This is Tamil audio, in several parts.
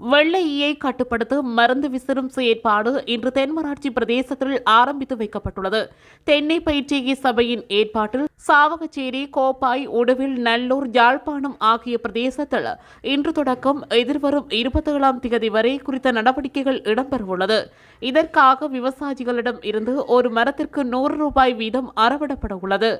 வெள்ள ஈயை கட்டுப்படுத்த மருந்து விசிறும் செயற்பாடு இன்று தென்மராட்சி பிரதேசத்தில் ஆரம்பித்து வைக்கப்பட்டுள்ளது. தென்னை பயிற்சிகை சபையின் ஏற்பாட்டில் சாவகச்சேரி, கோப்பாய், உடுவில், நல்லூர், யாழ்ப்பாணம் ஆகிய பிரதேசத்தில் இன்று தொடக்கம் எதிர்வரும் 27ஆம் தேதி வரை குறித்த நடவடிக்கைகள் இடம்பெறவுள்ளது. இதற்காக விவசாயிகளிடம் இருந்து ஒரு மரத்திற்கு 100 ரூபாய் வீதம் அறவிடப்பட உள்ளது.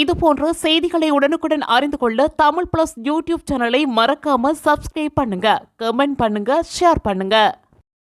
இதுபோன்ற செய்திகளை உடனுக்குடன் அறிந்து கொள்ள தமிழ் பிளஸ் யூடியூப் சேனலை மறக்காம சப்ஸ்கிரைப் பண்ணுங்க, கமெண்ட் பண்ணுங்க, ஷேர் பண்ணுங்க.